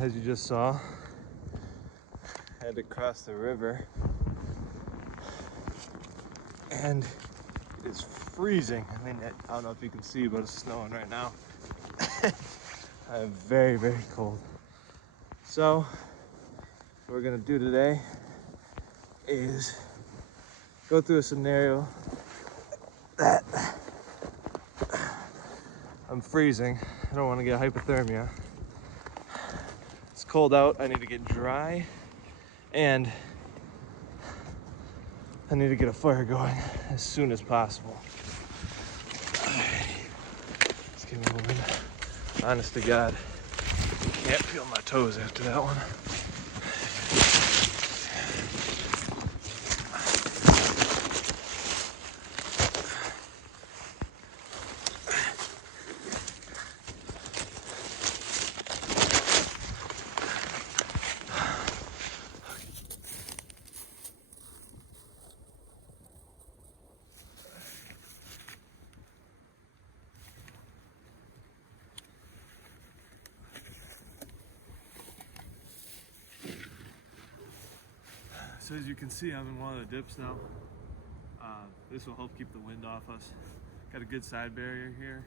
as you just saw, I had to cross the river and it is freezing. I mean, I don't know if you can see, but it's snowing right now. I'm very, very cold. So what we're gonna do today is go through a scenario that I'm freezing. I don't want to get hypothermia. It's cold out. I need to get dry, and I need to get a fire going as soon as possible. Let's get moving. Honest to God, can't feel my toes after that one. So as you can see, I'm in one of the dips now. This will help keep the wind off us. Got a good side barrier here.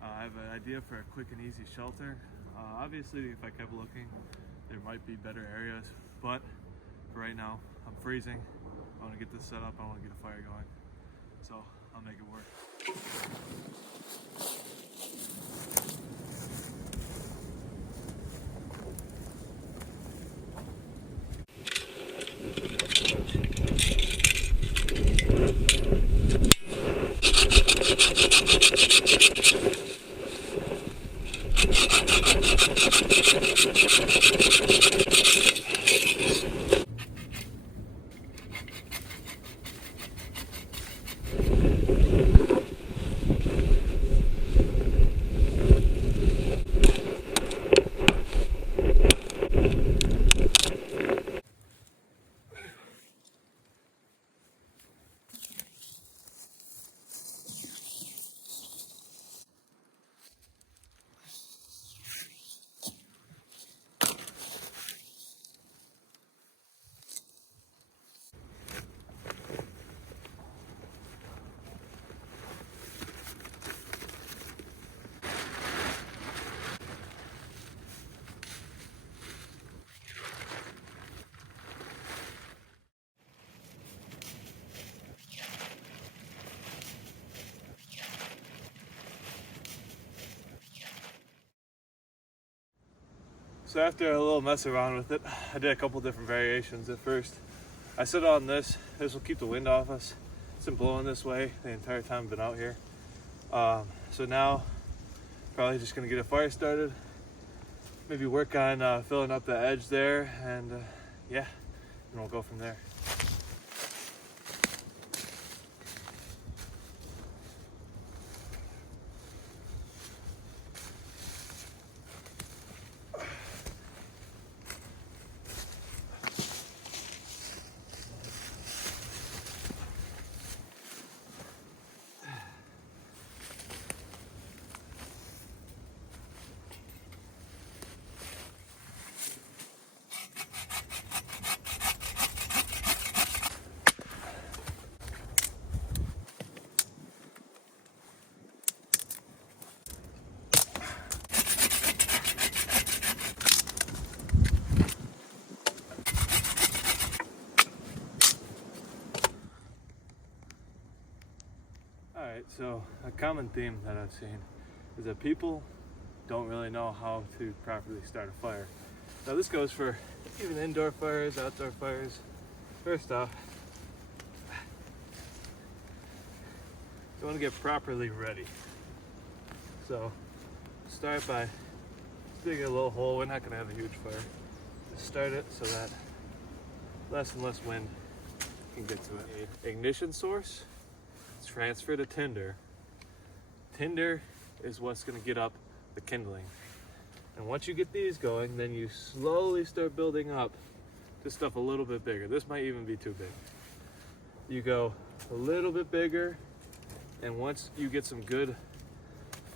I have an idea for a quick and easy shelter. Obviously, if I kept looking, there might be better areas, but for right now, I'm freezing. I want to get this set up. I want to get a fire going. So I'll make it work. So after a little mess around with it, I did a couple different variations at first. I set it on this. This will keep the wind off us. It's been blowing this way the entire time I've been out here. So now, probably just gonna get a fire started. Maybe work on filling up the edge there, and yeah, and we'll go from there. Alright, so a common theme that I've seen is that people don't really know how to properly start a fire. Now this goes for even indoor fires, outdoor fires. First off, you want to get properly ready. So start by digging a little hole. We're not going to have a huge fire. Just start it so that less and less wind can get to it. Ignition source, transfer to tinder. Tinder is what's going to get up the kindling. And once you get these going, then you slowly start building up to stuff a little bit bigger. This might even be too big. You go a little bit bigger, and once you get some good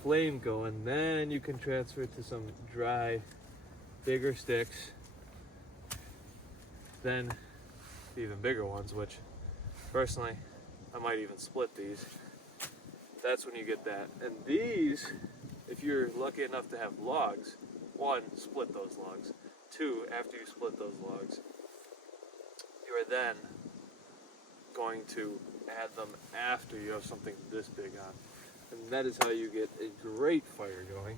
flame going, then you can transfer to some dry bigger sticks, then even bigger ones, which personally I might even split these. That's when you get that. And these, if you're lucky enough to have logs, one, split those logs. Two, after you split those logs, you are then going to add them after you have something this big on. And that is how you get a great fire going.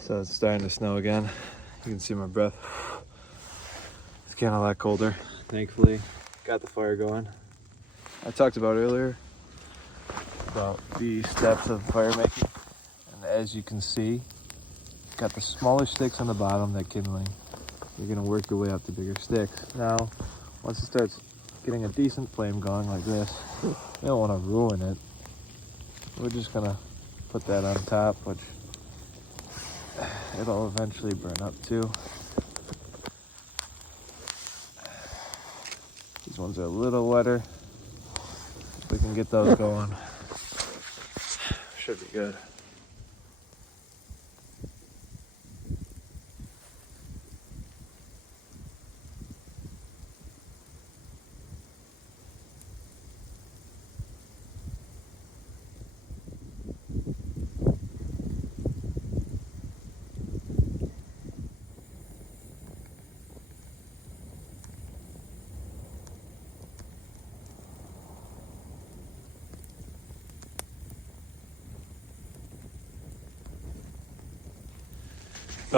So it's starting to snow again. You can see my breath. It's getting a lot colder. Thankfully, got the fire going. I talked about earlier about the steps of fire making. And as you can see, got the smaller sticks on the bottom that kindling. You're gonna work your way up to bigger sticks. Now, once it starts getting a decent flame going like this, you don't wanna ruin it. We're just gonna put that on top, which it'll eventually burn up too. These ones are a little wetter. If we can get those going, should be good.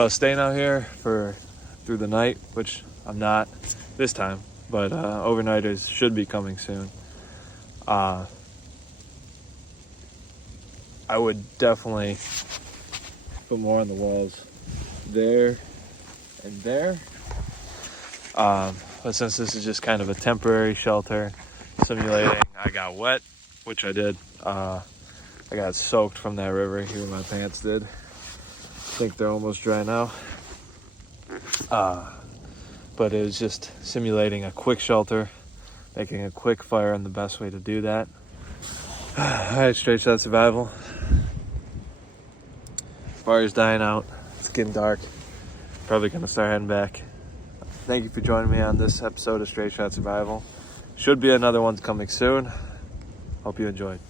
Staying out here through the night, which I'm not this time, but overnighters should be coming soon. I would definitely put more on the walls there and there. But since this is just kind of a temporary shelter, simulating I got wet, which I did. I got soaked from that river here, my pants did. I think they're almost dry now. But it was just simulating a quick shelter, making a quick fire, and the best way to do that. Alright, Straight Shot Survival. Fire's dying out. It's getting dark. Probably gonna start heading back. Thank you for joining me on this episode of Straight Shot Survival. Should be another one coming soon. Hope you enjoyed.